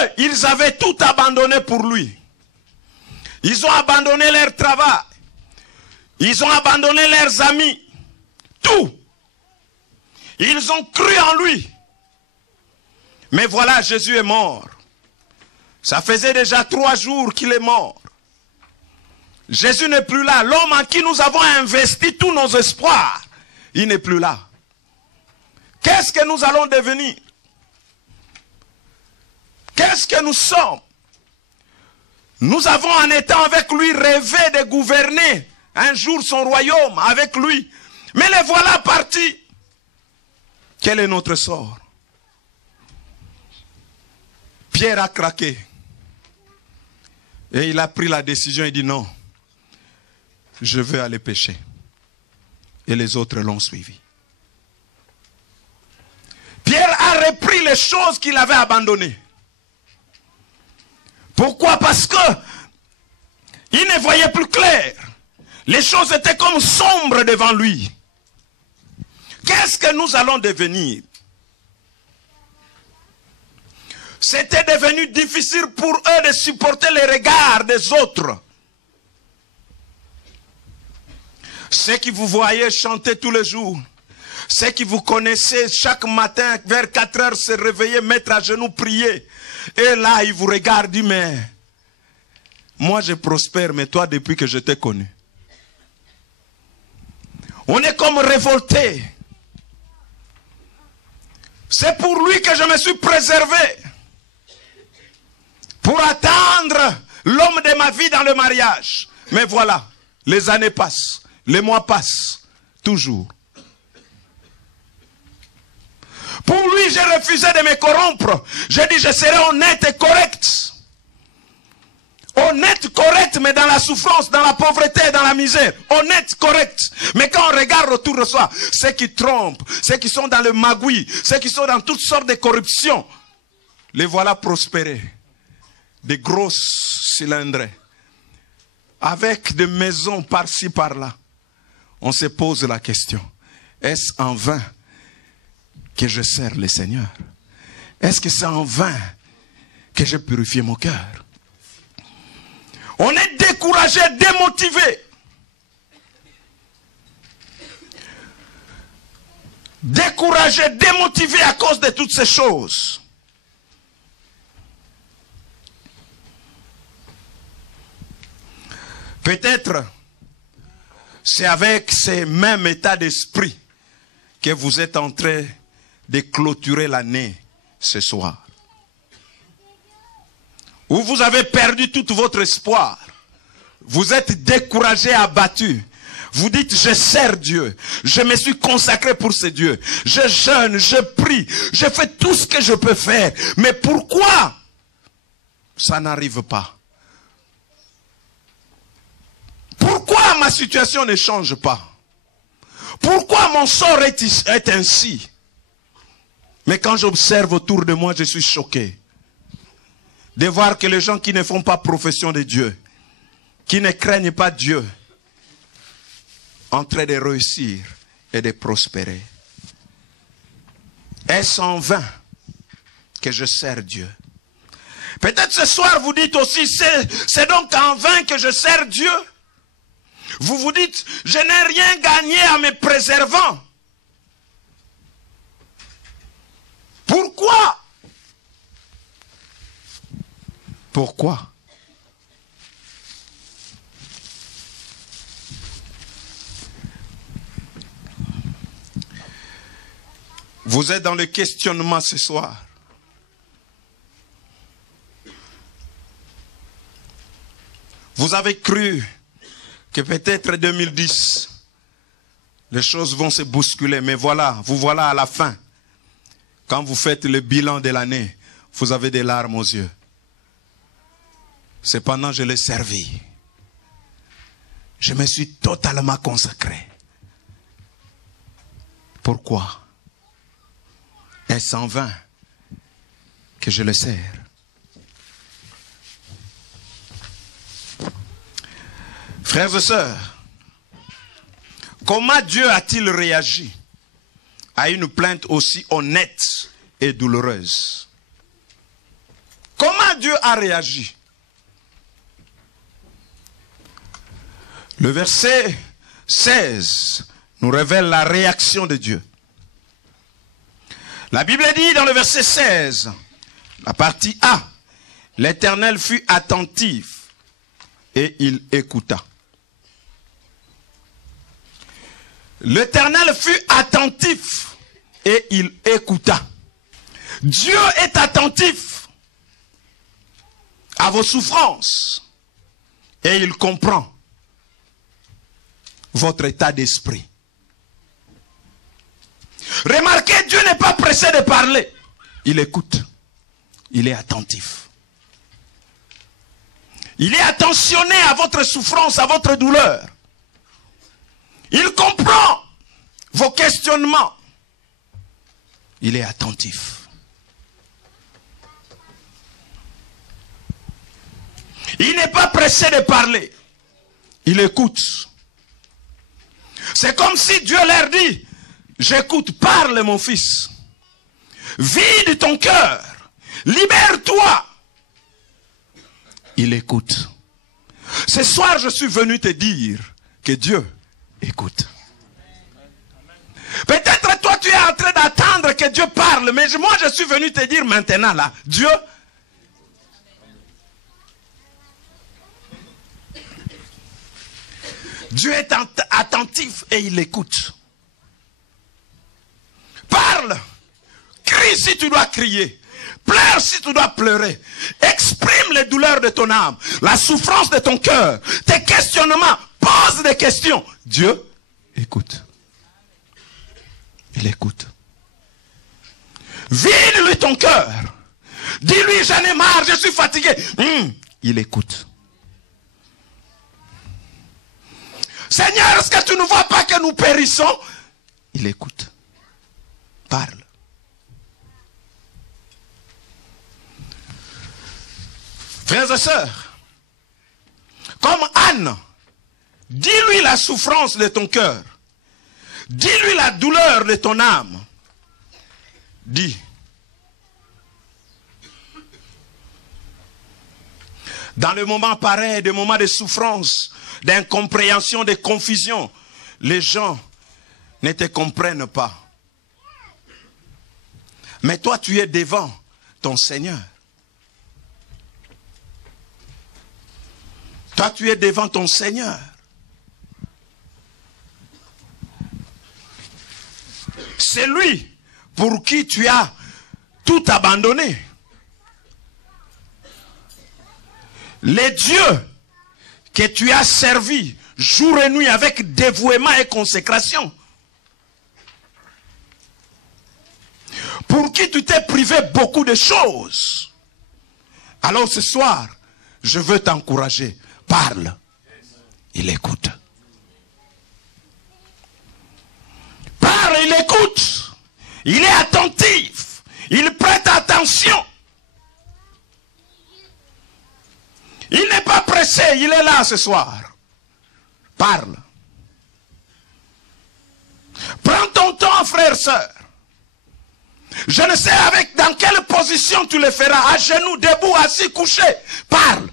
Eux, ils avaient tout abandonné pour lui. Ils ont abandonné leur travail. Ils ont abandonné leurs amis. Tout. Ils ont cru en lui. Mais voilà, Jésus est mort. Ça faisait déjà 3 jours qu'il est mort. Jésus n'est plus là. L'homme en qui nous avons investi tous nos espoirs, il n'est plus là. Qu'est-ce que nous allons devenir? Qu'est-ce que nous sommes? Nous avons en étant avec lui rêvé de gouverner un jour son royaume avec lui. Mais les voilà partis. Quel est notre sort? Pierre a craqué. Et il a pris la décision et dit non. Je veux aller pêcher. Et les autres l'ont suivi. Pierre a repris les choses qu'il avait abandonnées. Pourquoi? Parce que il ne voyait plus clair. Les choses étaient comme sombres devant lui. Qu'est-ce que nous allons devenir? C'était devenu difficile pour eux de supporter les regards des autres. Ceux qui vous voyez chanter tous les jours, ceux qui vous connaissez chaque matin vers 4 heures se réveiller, mettre à genoux, prier. Et là, ils vous regardent, disent, mais moi je prospère, mais toi depuis que je t'ai connu. On est comme révoltés. C'est pour lui que je me suis préservé. Pour attendre l'homme de ma vie dans le mariage. Mais voilà, les années passent, les mois passent, toujours. Pour lui, j'ai refusé de me corrompre. J'ai dit, je serai honnête et correct. Honnête, correct, mais dans la souffrance, dans la pauvreté, dans la misère. Honnête, correct. Mais quand on regarde autour de soi, ceux qui trompent, ceux qui sont dans le magouille, ceux qui sont dans toutes sortes de corruptions, les voilà prospérer. Des grosses cylindres. Avec des maisons par-ci, par-là. On se pose la question. Est-ce en vain que je sers le Seigneur? Est-ce que c'est en vain que j'ai purifié mon cœur? On est découragé, démotivé. Découragé, démotivé à cause de toutes ces choses. Peut-être c'est avec ce même état d'esprit que vous êtes en train de clôturer l'année ce soir. Où vous avez perdu tout votre espoir. Vous êtes découragé, abattu. Vous dites, je sers Dieu. Je me suis consacré pour ce Dieu. Je jeûne, je prie. Je fais tout ce que je peux faire. Mais pourquoi ça n'arrive pas? Pourquoi ma situation ne change pas? Pourquoi mon sort est ainsi? Mais quand j'observe autour de moi, je suis choqué de voir que les gens qui ne font pas profession de Dieu, qui ne craignent pas Dieu, en train de réussir et de prospérer. Est-ce en vain que je sers Dieu? Peut-être ce soir vous dites aussi, c'est donc en vain que je sers Dieu. Vous vous dites, je n'ai rien gagné en me préservant. Pourquoi? Pourquoi? Vous êtes dans le questionnement ce soir. Vous avez cru que peut-être 2010, les choses vont se bousculer. Mais voilà, vous voilà à la fin. Quand vous faites le bilan de l'année, vous avez des larmes aux yeux. Cependant, je l'ai servi. Je me suis totalement consacré. Pourquoi? Est-ce en vain que je le sers? Frères et sœurs, comment Dieu a-t-il réagi à une plainte aussi honnête et douloureuse? Comment Dieu a réagi? Le verset 16 nous révèle la réaction de Dieu. La Bible dit dans le verset 16, la partie A, l'Éternel fut attentif et il écouta. L'Éternel fut attentif et il écouta. Dieu est attentif à vos souffrances et il comprend votre état d'esprit. Remarquez, Dieu n'est pas pressé de parler. Il écoute. Il est attentif. Il est attentionné à votre souffrance, à votre douleur. Il comprend vos questionnements. Il est attentif. Il n'est pas pressé de parler. Il écoute. C'est comme si Dieu leur dit, j'écoute, parle mon fils. Vide ton cœur. Libère-toi. Il écoute. Ce soir, je suis venu te dire que Dieu écoute. Peut-être toi, tu es en train d'attendre que Dieu parle, mais moi, je suis venu te dire maintenant là, Dieu est attentif et il écoute. Parle. Crie si tu dois crier. Pleure si tu dois pleurer. Exprime les douleurs de ton âme, la souffrance de ton cœur, tes questionnements. Pose des questions. Dieu écoute. Il écoute. Vide-lui ton cœur. Dis-lui, j'en ai marre, je suis fatigué. Il écoute. Seigneur, est-ce que tu ne vois pas que nous périssons? Il écoute. Parle. Frères et sœurs, comme Anne, dis-lui la souffrance de ton cœur. Dis-lui la douleur de ton âme. Dis. Dans le moment pareil, des moments de souffrance, d'incompréhension, de confusion, les gens ne te comprennent pas. Mais toi, tu es devant ton Seigneur. Toi, tu es devant ton Seigneur. C'est lui pour qui tu as tout abandonné. Les dieux que tu as servis jour et nuit avec dévouement et consécration. Pour qui tu t'es privé beaucoup de choses. Alors ce soir, je veux t'encourager. Parle. Il écoute. Parle, il écoute. Il est attentif. Il prête attention. Il n'est pas pressé, il est là ce soir. Parle. Prends ton temps, frère, sœur. Je ne sais dans quelle position tu le feras. À genoux, debout, assis, couché. Parle.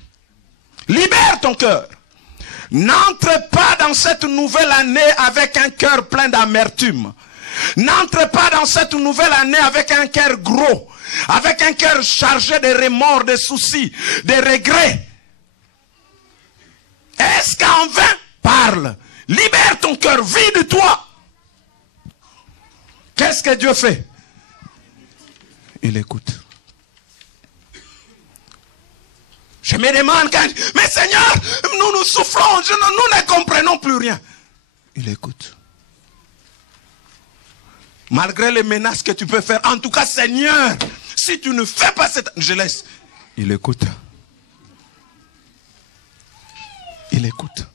Libère ton cœur. N'entre pas dans cette nouvelle année avec un cœur plein d'amertume. N'entre pas dans cette nouvelle année avec un cœur gros. Avec un cœur chargé de remords, de soucis, de regrets. Est-ce qu'en vain? Parle. Libère ton cœur. Vide-toi. Qu'est-ce que Dieu fait? Il écoute. Je me demande mais Seigneur, nous souffrons, nous ne comprenons plus rien. Il écoute. Malgré les menaces que tu peux faire, en tout cas Seigneur, si tu ne fais pas cette... Je laisse. Il écoute. Il écoute.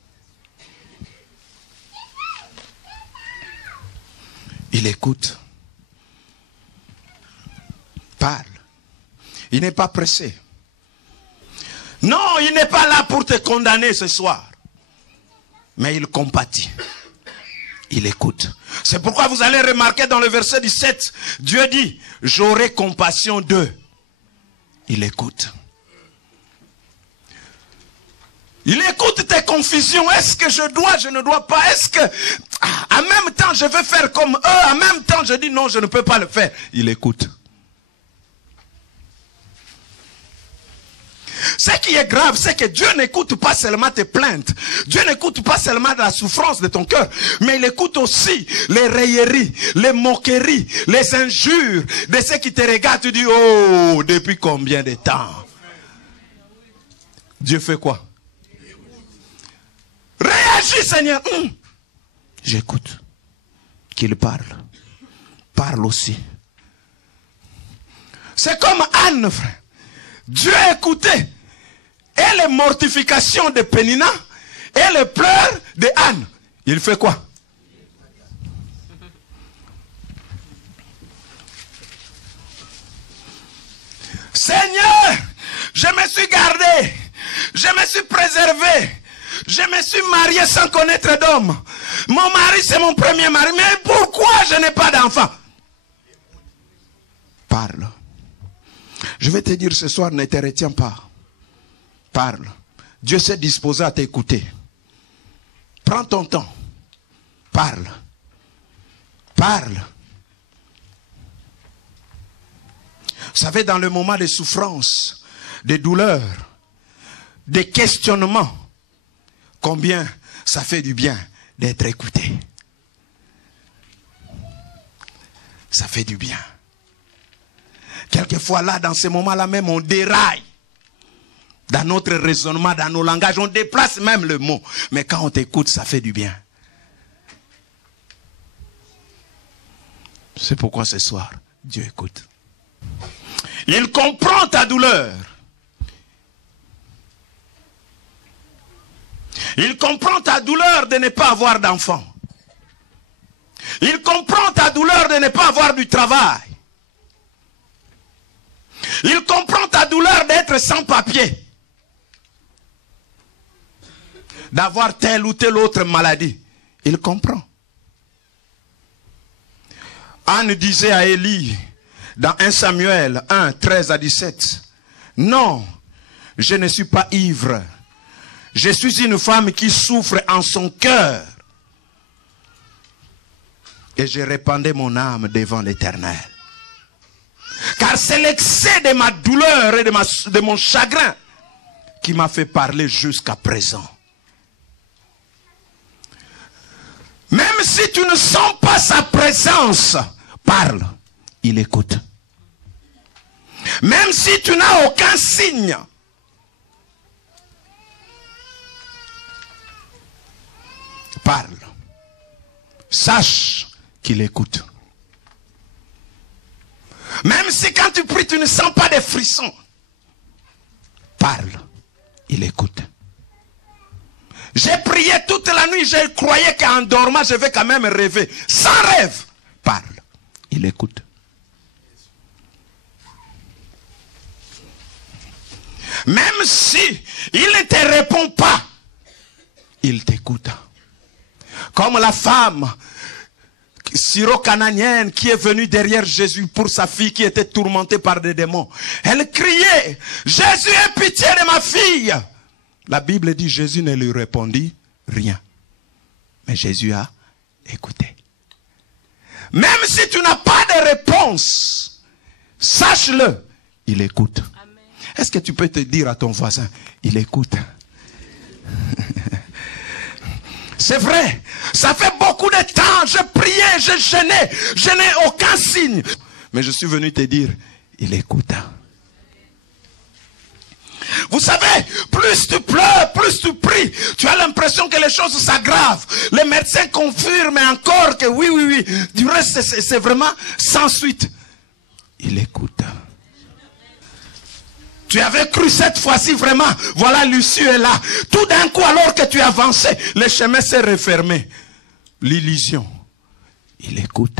Il écoute. Parle. Il n'est pas pressé. Non, il n'est pas là pour te condamner ce soir. Mais il compatit. Il écoute. C'est pourquoi vous allez remarquer dans le verset 17, Dieu dit, j'aurai compassion d'eux. Il écoute. Il écoute tes confusions. Est-ce que je dois, je ne dois pas? Est-ce que, en même temps, je veux faire comme eux? En même temps, je dis non, je ne peux pas le faire. Il écoute. Ce qui est grave, c'est que Dieu n'écoute pas seulement tes plaintes. Dieu n'écoute pas seulement la souffrance de ton cœur. Mais il écoute aussi les railleries, les moqueries, les injures de ceux qui te regardent. Tu dis, oh, depuis combien de temps? Dieu fait quoi? Réagis, Seigneur. J'écoute. Qu'il parle. Parle aussi. C'est comme Anne, frère. Dieu a écouté et les mortifications de Pénina et les pleurs de Anne. Il fait quoi? Seigneur, je me suis gardé, je me suis préservé, je me suis marié sans connaître d'homme. Mon mari, c'est mon premier mari, mais pourquoi je n'ai pas d'enfant? Parle. Je vais te dire ce soir, ne te retiens pas. Parle. Dieu s'est disposé à t'écouter. Prends ton temps. Parle. Parle. Vous savez, dans le moment de souffrance, de douleur, de questionnement, combien ça fait du bien d'être écouté. Ça fait du bien. Quelquefois là, dans ces moments-là même, on déraille. Dans notre raisonnement, dans nos langages, on déplace même le mot. Mais quand on t'écoute, ça fait du bien. C'est pourquoi ce soir, Dieu écoute. Il comprend ta douleur. Il comprend ta douleur de ne pas avoir d'enfant. Il comprend ta douleur de ne pas avoir du travail. Il comprend ta douleur d'être sans papier. D'avoir telle ou telle autre maladie. Il comprend. Anne disait à Élie, dans 1 Samuel 1, 13 à 17, non, je ne suis pas ivre. Je suis une femme qui souffre en son cœur. Et je répandais mon âme devant l'Éternel. Car c'est l'excès de ma douleur et de mon chagrin qui m'a fait parler jusqu'à présent. Même si tu ne sens pas sa présence, parle, il écoute. Même si tu n'as aucun signe, parle. Sache qu'il écoute. Même si quand tu pries, tu ne sens pas de frissons, parle, il écoute. J'ai prié toute la nuit, je croyais qu'en dormant, je vais quand même rêver. Sans rêve, parle, il écoute. Même si il ne te répond pas, il t'écoute. Comme la femme syro-cananienne qui est venue derrière Jésus pour sa fille qui était tourmentée par des démons. Elle criait, Jésus, aie pitié de ma fille. La Bible dit, Jésus ne lui répondit rien. Mais Jésus a écouté. Même si tu n'as pas de réponse, sache-le, il écoute. Est-ce que tu peux te dire à ton voisin, il écoute? C'est vrai, ça fait beaucoup de temps, je priais, je jeûnais, je n'ai aucun signe. Mais je suis venu te dire, il écoute. Vous savez, plus tu pleures, plus tu pries, tu as l'impression que les choses s'aggravent. Les médecins confirment encore que oui, du reste c'est vraiment sans suite. Il écoute. Tu avais cru cette fois-ci vraiment, voilà l'issue est là. Tout d'un coup, alors que tu avançais, le chemin s'est refermé. L'illusion, il écoute.